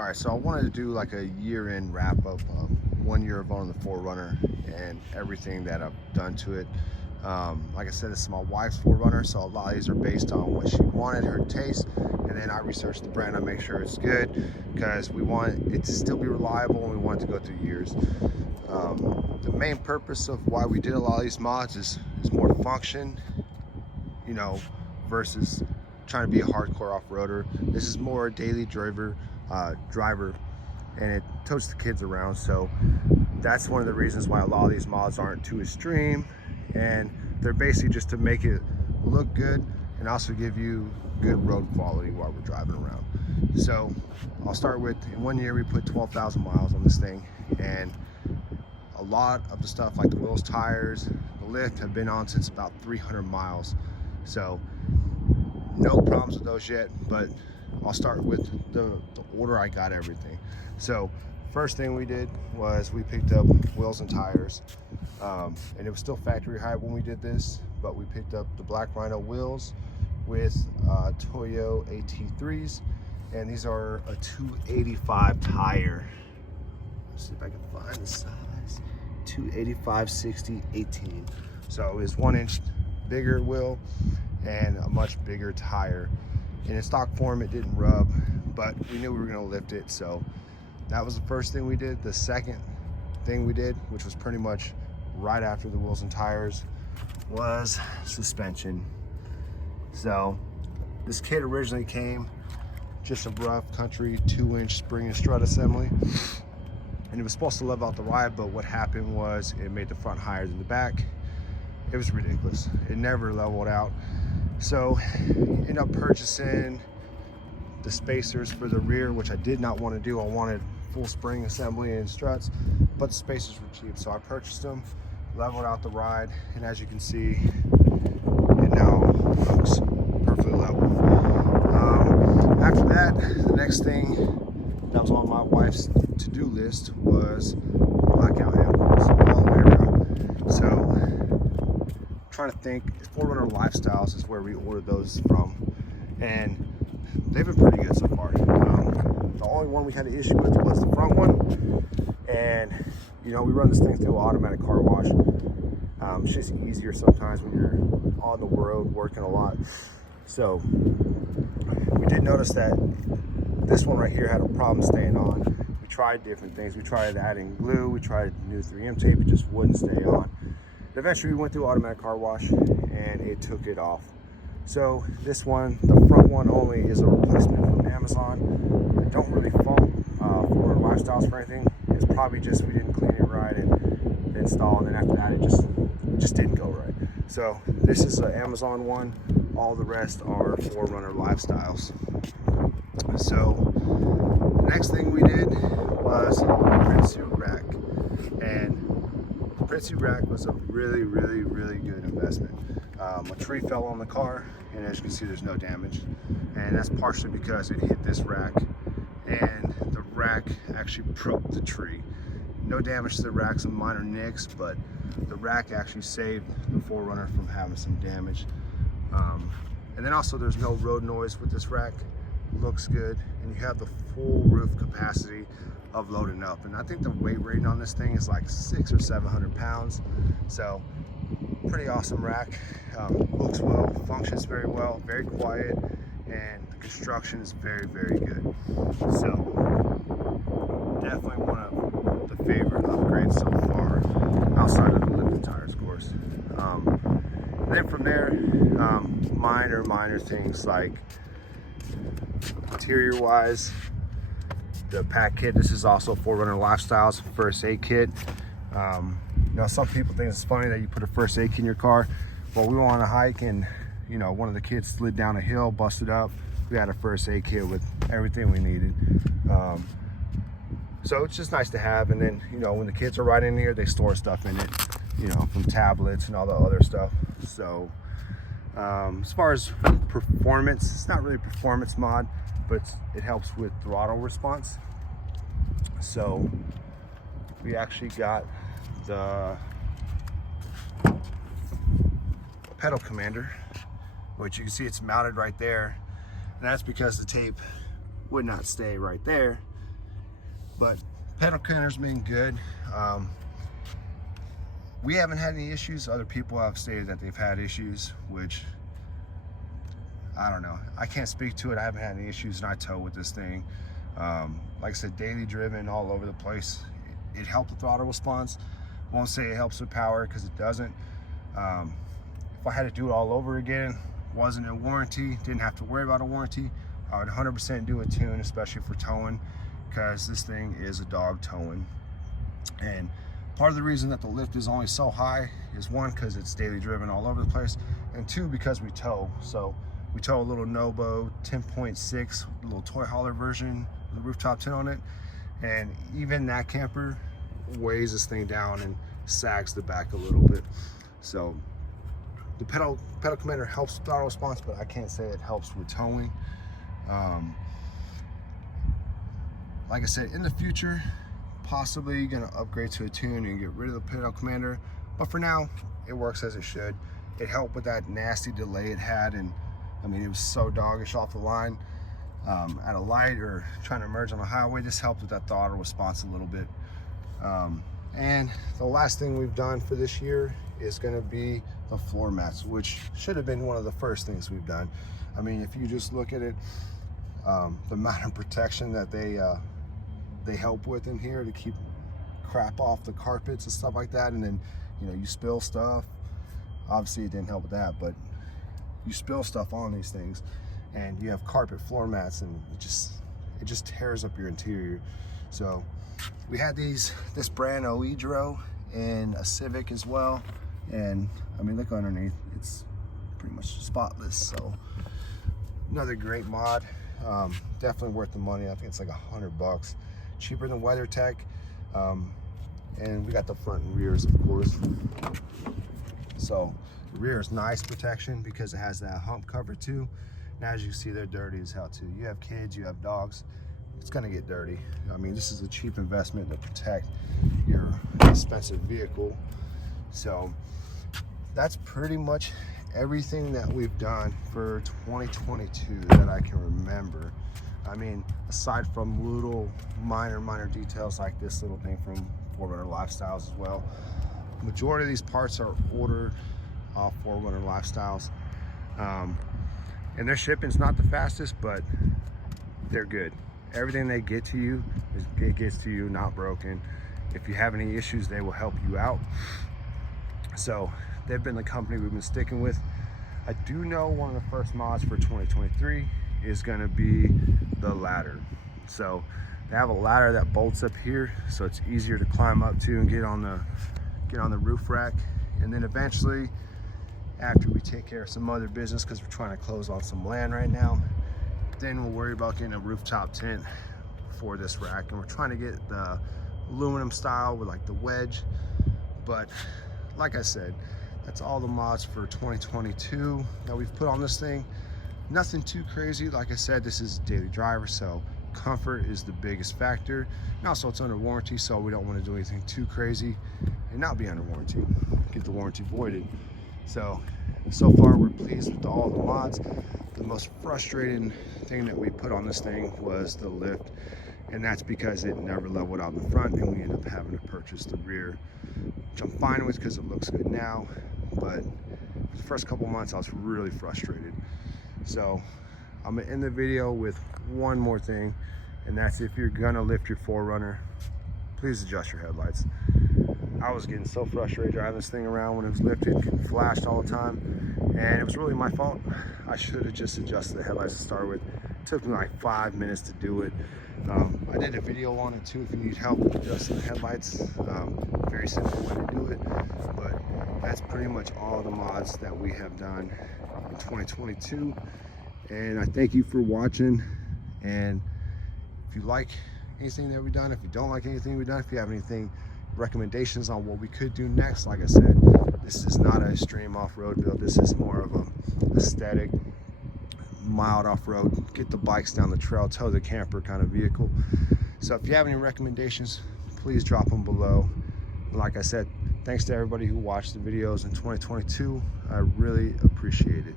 All right, so I wanted to do like a year-end wrap-up of 1 year of owning the 4Runner and everything that I've done to it. Like I said, this is my wife's 4Runner, so a lot of these are based on what she wanted, her taste, and then I research the brand. I make sure it's good because we want it to still be reliable and we want it to go through years. The main purpose of why we did a lot of these mods is more function, you know, versus trying to be a hardcore off-roader. This is more a daily driver, and it totes the kids around. So that's one of the reasons why a lot of these mods aren't too extreme, and they're basically just to make it look good and also give you good road quality while we're driving around. So I'll start with, in 1 year we put 12,000 miles on this thing, and a lot of the stuff like the wheels, tires, the lift have been on since about 300 miles. So no problems with those yet, but I'll start with the order I got everything. So first thing we did was we picked up wheels and tires, and it was still factory high when we did this, but we picked up the Black Rhino wheels with Toyo AT3s, and these are a 285 tire. Let's see if I can find the size. 285 60 18. So it's 1 inch bigger wheel and a much bigger tire. In stock form it didn't rub, but we knew we were going to lift it, so that was the first thing we did. The second thing we did, which was pretty much right after the wheels and tires, was suspension. So this kit originally came just a rough country 2-inch spring and strut assembly, and it was supposed to level out the ride, but what happened was it made the front higher than the back. It was ridiculous. It never leveled out. So ended up purchasing the spacers for the rear, which I did not want to do. I wanted full spring assembly and struts, but the spacers were cheap, so I purchased them, leveled out the ride, and as you can see, it now looks perfectly level. After that, the next thing that was on my wife's to-do list was blackout handles all the way around. So trying to think, 4Runner Lifestyles is where we ordered those from, and they've been pretty good so far. The only one we had an issue with was the front one, and you know, we run this thing through an automatic car wash. It's just easier sometimes when you're on the road working a lot. So we did notice that this one right here had a problem staying on. We tried different things. We tried adding glue, we tried new 3M tape, it just wouldn't stay on. Eventually we went through automatic car wash and it took it off. So this one, the front one only, is a replacement from Amazon. I don't really fault 4Runner Lifestyles for anything. It's probably just we didn't clean it right and install, and then after that it just didn't go right. So this is an Amazon one. All the rest are 4Runner Lifestyles. So the next thing we did was the print suit rack, and the print suit rack was a really good investment. A tree fell on the car, and as you can see, there's no damage, and that's partially because it hit this rack, and the rack actually broke the tree. No damage to the rack, some minor nicks, but the rack actually saved the 4Runner from having some damage. And then also there's no road noise with this rack. Looks good, and you have the full roof capacity of loading up, and I think the weight rating on this thing is like 600 or 700 pounds. So pretty awesome rack. Looks well, functions very well, very quiet, and the construction is very good. So definitely one of the favorite upgrades so far, outside of the lifted tires, of course. And then from there, minor things like interior wise, the pack kit. This is also 4Runner Lifestyles first aid kit. You know, some people think it's funny that you put a first aid kit in your car. Well, we were on a hike, and you know, one of the kids slid down a hill, busted up. We had a first aid kit with everything we needed. So it's just nice to have. And then, you know, when the kids are riding in here, they store stuff in it, you know, from tablets and all the other stuff. So as far as performance, it's not really a performance mod, but it helps with throttle response. So we actually got the pedal commander, which you can see it's mounted right there, and that's because the tape would not stay right there. But pedal cleaner's been good. We haven't had any issues. Other people have stated that they've had issues, which I don't know. I can't speak to it. I haven't had any issues, and I tow with this thing. Like I said, daily driven all over the place. It helped the throttle response. Won't say it helps with power because it doesn't. If I had to do it all over again, wasn't in warranty, didn't have to worry about a warranty, I would 100% do a tune, especially for towing, because this thing is a dog towing. And part of the reason that the lift is only so high is, one, because it's daily driven all over the place, and two, because we tow. So we tow a little Nobo 10.6, a little toy hauler version with a rooftop tent on it, and even that camper weighs this thing down and sags the back a little bit. So the pedal commander helps throttle response, but I can't say it helps with towing. Like I said, in the future, possibly gonna upgrade to a tune and get rid of the pedal commander, but for now it works as it should. It helped with that nasty delay it had, and I mean, it was so doggish off the line at a light or trying to merge on a highway. This helped with that throttle response a little bit. And the last thing we've done for this year is going to be the floor mats, which should have been one of the first things we've done. I mean, if you just look at it, the amount of protection that they help with in here to keep crap off the carpets and stuff like that, and then, you know, you spill stuff. Obviously it didn't help with that, but you spill stuff on these things and you have carpet floor mats, and it just tears up your interior. So we had this brand Oedro and a Civic as well, and I mean, look underneath, it's pretty much spotless. So another great mod, definitely worth the money. I think it's like $100, cheaper than WeatherTech. And we got the front and rears, of course. So the rear is nice protection because it has that hump cover too. Now, as you see, they're dirty as hell too. You have kids, you have dogs, it's gonna get dirty. I mean, this is a cheap investment to protect your expensive vehicle. So that's pretty much everything that we've done for 2022 that I can remember. I mean, aside from little minor details like this little thing from 4Runner Lifestyles as well. Majority of these parts are ordered off 4Runner Lifestyles. And their shipping's not the fastest, but they're good. Everything they get to you, it gets to you, not broken. If you have any issues, they will help you out. So they've been the company we've been sticking with. I do know one of the first mods for 2023 is gonna be the ladder. So they have a ladder that bolts up here, so it's easier to climb up to and get on the roof rack. And then eventually, after we take care of some other business, because we're trying to close on some land right now, then we'll worry about getting a rooftop tent for this rack. And we're trying to get the aluminum style with like the wedge. But like I said, that's all the mods for 2022 that we've put on this thing. Nothing too crazy. Like I said, this is a daily driver, so comfort is the biggest factor. And also it's under warranty, so we don't want to do anything too crazy and not be under warranty, get the warranty voided. So far we're pleased with all the mods. The most frustrating thing that we put on this thing was the lift, and that's because it never leveled out in the front, and we ended up having to purchase the rear, which I'm fine with because it looks good now. But the first couple months I was really frustrated. So I'm gonna end the video with one more thing, and that's, if you're gonna lift your 4Runner, please adjust your headlights. I was getting so frustrated driving this thing around when it was lifted, it flashed all the time, and it was really my fault. I should have just adjusted the headlights to start with. It took me like 5 minutes to do it. I did a video on it too if you need help with adjusting the headlights. Very simple way to do it, but that's pretty much all the mods that we have done in 2022. And I thank you for watching. And if you like anything that we've done, if you don't like anything we've done, if you have anything, recommendations on what we could do next, like I said, this is not an extreme off-road build. This is more of a aesthetic, mild off-road, get the bikes down the trail, tow the camper kind of vehicle. So if you have any recommendations, please drop them below. And like I said, thanks to everybody who watched the videos in 2022. I really appreciate it.